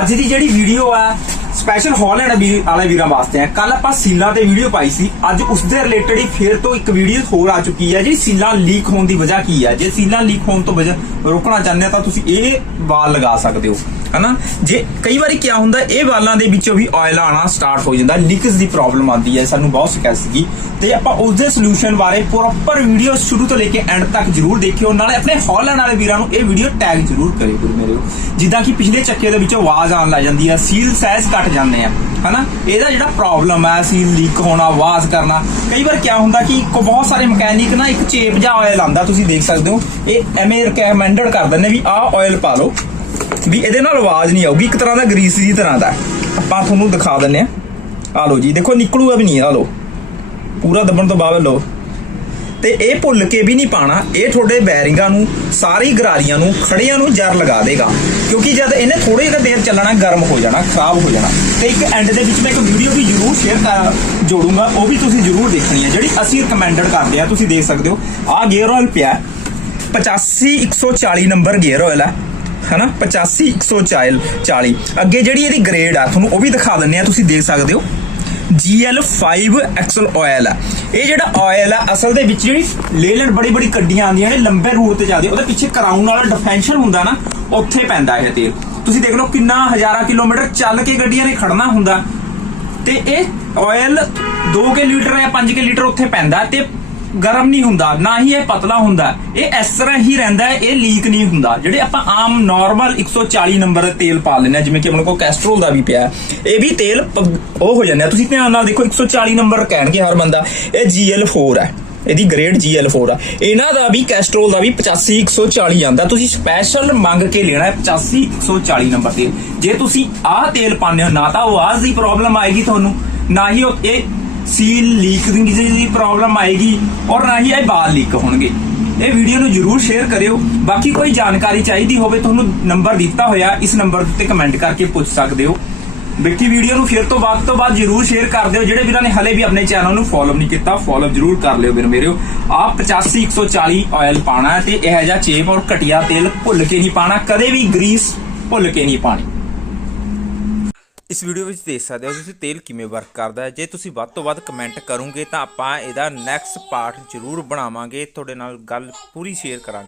ਅੱਜ ਦੀ ਜਿਹੜੀ ਵੀਡੀਓ ਆ ਸਪੈਸ਼ਲ ਹਾਲੈਂਡ ਵੀ ਵਾਲੇ ਵੀਰਾਂ ਵਾਸਤੇ ਆ। ਕੱਲ ਆਪਾਂ ਸੀਲਾਂ ਤੇ ਵੀਡੀਓ ਪਾਈ ਸੀ। ਅੱਜ ਉਸ ਦੇ ਰਿਲੇਟਡ ਹੀ ਫੇਰ ਤੋਂ ਇੱਕ ਵੀਡੀਓ ਹੋਰ ਆ ਚੁੱਕੀ ਹੈ ਜੀ। ਸੀਲਾਂ ਲੀਕ ਹੋਣ ਦੀ ਵਜ੍ਹਾ ਕੀ ਹੈ ਜੇ ਸੀਲਾਂ ਲੀਕ ਹੋਣ ਤੋਂ ਵਜ੍ਹਾ ਰੋਕਣਾ ਚਾਹੁੰਦੇ ਆ ਤਾਂ ਤੁਸੀਂ ਇਹ ਵਾਲ ਲਗਾ ਸਕਦੇ ਹੋ। ਹਨਾ? ਜੇ ਕਈ ਵਾਰੀ ਕੀ ਹੁੰਦਾ, ਇਹ ਵਾਲਾਂ ਦੇ ਵਿੱਚੋਂ ਵੀ ਆਇਲ ਆਣਾ ਸਟਾਰਟ ਹੋ ਜਾਂਦਾ। ਲੀਕੇਜ ਦੀ ਪ੍ਰੋਬਲਮ ਆਉਂਦੀ ਹੈ ਸਾਨੂੰ ਬਹੁਤ ਸ਼ਿਕਾਇਤ ਸੀਗੀ। ਤੇ ਆਪਾਂ ਉਸ ਦੇ ਸੋਲੂਸ਼ਨ ਬਾਰੇ ਪ੍ਰੋਪਰ ਵੀਡੀਓ ਸ਼ੁਰੂ ਤੋਂ ਲੈ ਕੇ ਐਂਡ ਤੱਕ ਜਰੂਰ ਦੇਖਿਓ। ਨਾਲੇ ਆਪਣੇ ਹਾਲੈਂਡ ਵਾਲੇ ਵੀਰਾਂ ਨੂੰ ਇਹ ਵੀਡੀਓ ਟੈਗ ਜਰੂਰ ਕਰਿਓ ਗੁਰੂ ਮੇਰੇ ਜਿੱਦਾਂ ਕਿ ਪਿਛਲੇ ਚੱਕੇ ਦੇ ਵਿੱਚੋਂ ਆਵਾਜ਼ ਆਉਣ ਲੱਗ ਜਾਂਦੀ ਹੈ ਸੀਲ ਸਾਈਜ਼ ਘਟ ਜਾਂਦੇ ਆ, ਹਨਾ? ਇਹਦਾ ਜਿਹੜਾ ਪ੍ਰੋਬਲਮ ਹੈ ਸੀਲ ਲੀਕ ਹੋਣਾ ਆਵਾਜ਼ ਕਰਨਾ, ਕਈ ਵਾਰ ਕੀ ਹੁੰਦਾ ਕਿ ਬਹੁਤ ਸਾਰੇ ਮਕੈਨਿਕ ਨਾ ਇੱਕ ਚੇਪ ਜਾਂ ਆਇਲ ਆਂਦਾ ਤੁਸੀਂ ਦੇਖ ਸਕਦੇ ਹੋ, ਇਹ ਐਵੇਂ ਰეკਮੈਂਡਡ ਕਰ ਦਿੰਦੇ ਵੀ ਆਹ ਆਇਲ ਪਾ ਲਓ, ਵੀ ਇਹਦੇ ਨਾਲ ਆਵਾਜ਼ ਨਹੀਂ ਆਊਗੀ, ਇੱਕ ਤਰ੍ਹਾਂ ਦਾ ਗਰੀਸ ਦੀ ਤਰ੍ਹਾਂ ਦਾ। ਆਪਾਂ ਤੁਹਾਨੂੰ ਦਿਖਾ ਦਿੰਨੇ ਆ ਆ ਲਓ ਜੀ, ਦੇਖੋ, ਨਿਕਲੂਗਾ ਵੀ ਨਹੀਂ ਆ ਲਓ। ਪੂਰਾ ਦੱਬਣ ਤੋਂ ਬਾਅਦ ਲਓ। ਤੇ ਇਹ ਭੁੱਲ ਕੇ ਵੀ ਨਹੀਂ ਪਾਣਾ, ਇਹ ਤੁਹਾਡੇ ਬੈਰਿੰਗਾਂ ਨੂੰ, ਸਾਰੀ ਗਰਾਰੀਆਂ ਨੂੰ ਖੜਿਆਂ ਨੂੰ ਜਰ ਲਗਾ ਦੇਗਾ। ਕਿਉਂਕਿ ਜਦ ਇਹਨੇ ਥੋੜੀ ਜਿਹੀ ਦੇਰ ਚੱਲਣਾ, ਗਰਮ ਹੋ ਜਾਣਾ, ਖਰਾਬ ਹੋ ਜਾਣਾ, ਤੇ ਇੱਕ ਐਂਡ ਦੇ ਵਿੱਚ ਮੈਂ ਇੱਕ ਵੀਡੀਓ ਵੀ ਜ਼ਰੂਰ ਸ਼ੇਅਰ ਕਰ ਜੋੜੂੰਗਾ, ਉਹ ਵੀ ਤੁਸੀਂ ਜ਼ਰੂਰ ਦੇਖਣੀ ਹੈ, ਜਿਹੜੀ ਅਸੀਂ ਰეკਮੈਂਡਡ ਕਰਦੇ ਆ ਤੁਸੀਂ ਦੇਖ ਸਕਦੇ ਹੋ। ਆਹ ਗੇਅਰ ਆਇਲ ਪਿਆ ਹੈ। 85 140 ਨੰਬਰ ਗੇਅਰ ਆਇਲ ਹੈ, ਹਨਾ? 85 140 40 ਅੱਗੇ ਜਿਹੜੀ ਇਹਦੀ ਗ੍ਰੇਡ ਆ, ਤੁਹਾਨੂੰ ਉਹ ਵੀ ਦਿਖਾ ਦਿੰਨੇ ਆ ਤੁਸੀਂ ਦੇਖ ਸਕਦੇ ਹੋ। GL5 ਐਕਸਲ ਆਇਲ ਆ। ਇਹ ਜਿਹੜਾ ਆਇਲ ਆ, ਅਸਲ ਦੇ ਵਿੱਚ ਜਿਹੜੀ ਲੇਲੈਂਡ ਬੜੀ ਬੜੀ ਗੱਡੀਆਂ ਆਉਂਦੀਆਂ ਨੇ, ਲੰਬੇ ਰੂਟ ਤੇ ਜਾਂਦੀਆਂ, ਉਹਦੇ ਪਿੱਛੇ ਕਰਾਉਣ ਵਾਲਾ ਡਿਫੈਂਸ਼ਨ ਹੁੰਦਾ ਨਾ, ਉੱਥੇ ਪੈਂਦਾ ਇਹ ਤੇਲ। ਤੁਸੀਂ ਦੇਖ ਲਓ ਕਿੰਨਾ ਹਜ਼ਾਰਾਂ ਕਿਲੋਮੀਟਰ ਚੱਲ ਕੇ ਗੱਡੀਆਂ ਨੇ ਖੜਨਾ ਹੁੰਦਾ। ਤੇ ਇਹ ਆਇਲ 2 ਕੇ ਲੀਟਰ ਜਾਂ 5 ਕੇ ਲੀਟਰ ਉੱਥੇ ਪੈਂਦਾ ਤੇ ਗਰਮ ਨਹੀਂ ਹੁੰਦਾ, ਨਾ ਹੀ ਇਹ ਪਤਲਾ ਹੁੰਦਾ। ਇਹ ਇਸ ਤਰ੍ਹਾਂ ਹੀ ਰਹਿੰਦਾ ਇਹ ਲੀਕ ਨਹੀਂ ਹੁੰਦਾ। ਜਿਹੜੇ ਆਪਾਂ ਆਮ ਨਾਰਮਲ 140 ਨੰਬਰ ਦਾ ਤੇਲ ਪਾ ਲੈਂਦੇ ਜਿਵੇਂ ਕਿ ਆਪਣੇ ਕੋਲ ਕੈਸਟਰੋਲ ਦਾ ਵੀ ਪਿਆ ਇਹ ਵੀ ਤੇਲ ਉਹ ਹੋ ਜਾਂਦਾ ਤੁਸੀਂ ਧਿਆਨ ਨਾਲ ਦੇਖੋ 140 ਨੰਬਰ ਕਹਿਣਗੇ ਹਰ ਬੰਦਾ, ਇਹ GL4 ਹੈ। ਇਹਦੀ ਗ੍ਰੇਡ GL4 ਆ। ਇਹਨਾਂ ਦਾ ਵੀ ਕੈਸਟਰੋਲ ਦਾ ਵੀ 85 140 ਆਂਦਾ ਤੁਸੀਂ ਸਪੈਸ਼ਲ ਮੰਗ ਕੇ ਲੈਣਾ ਹੈ 85 140 ਨੰਬਰ ਤੇਲ। ਜੇ ਤੁਸੀਂ ਆਹ ਤੇਲ ਪਾਉਂਦੇ ਹੋ, ਨਾ ਤਾਂ ਆਵਾਜ਼ ਦੀ ਪ੍ਰੋਬਲਮ ਆਏਗੀ ਤੁਹਾਨੂੰ। ਨਾ ਹੀ ਉਹ ਇਹ ਸੀਲ ਲੀਕ ਦੀ ਪ੍ਰੋਬਲਮ ਆਏਗੀ ਔਰ ਨਾ ਹੀ ਇਹ ਬਾਲ ਲੀਕ ਹੋਣਗੇ। ਇਹ ਵੀਡੀਓ ਨੂੰ ਜਰੂਰ ਸ਼ੇਅਰ ਕਰਿਓ। ਬਾਕੀ ਕੋਈ ਜਾਣਕਾਰੀ ਚਾਹੀਦੀ ਹੋਵੇ ਤੁਹਾਨੂੰ ਨੰਬਰ ਦਿੱਤਾ ਹੋਇਆ, ਇਸ ਨੰਬਰ ਉੱਤੇ ਕਮੈਂਟ ਕਰਕੇ ਪੁੱਛ ਸਕਦੇ ਹੋ। ਬਾਕੀ ਵੀਡੀਓ ਨੂੰ ਫਿਰ ਤੋਂ ਬਾਅਦ ਤੋਂ ਬਾਅਦ ਜਰੂਰ ਸ਼ੇਅਰ ਕਰ ਦਿਓ। ਜਿਹੜੇ ਵੀਰਾਂ ਨੇ ਹਲੇ ਵੀ ਆਪਣੇ ਚੈਨਲ ਨੂੰ ਫੋਲੋ ਨਹੀਂ ਕੀਤਾ ਫੋਲੋ ਜਰੂਰ ਕਰ ਲਿਓ ਵੀਰ ਮੇਰਿਓ। ਆਪ 85 140 ਆਇਲ ਪਾਣਾ ਤੇ ਇਹ ਜਿਹਾ ਚੇਪ ਔਰ ਘਟਿਆ ਤੇਲ ਭੁੱਲ ਕੇ ਨਹੀਂ ਪਾਣਾ ਕਦੇ ਵੀ ਗਰੀਸ ਭੁੱਲ ਕੇ ਨਹੀਂ ਪਾਣੀ ਇਸ ਵੀਡੀਓ ਵਿੱਚ ਦੇਖ ਸਕਦੇ ਹੋ ਤੁਸੀਂ ਤੇਲ ਕਿਵੇਂ ਵਰਕ ਕਰਦਾ ਹੈ। ਜੇ ਤੁਸੀਂ ਵੱਧ ਤੋਂ ਵੱਧ ਕਮੈਂਟ ਕਰੋਗੇ ਤਾਂ ਆਪਾਂ ਇਹਦਾ ਨੈਕਸਟ ਪਾਰਟ ਜ਼ਰੂਰ ਬਣਾਵਾਂਗੇ। ਤੁਹਾਡੇ ਨਾਲ ਗੱਲ ਪੂਰੀ ਸ਼ੇਅਰ ਕਰਾਂਗੇ।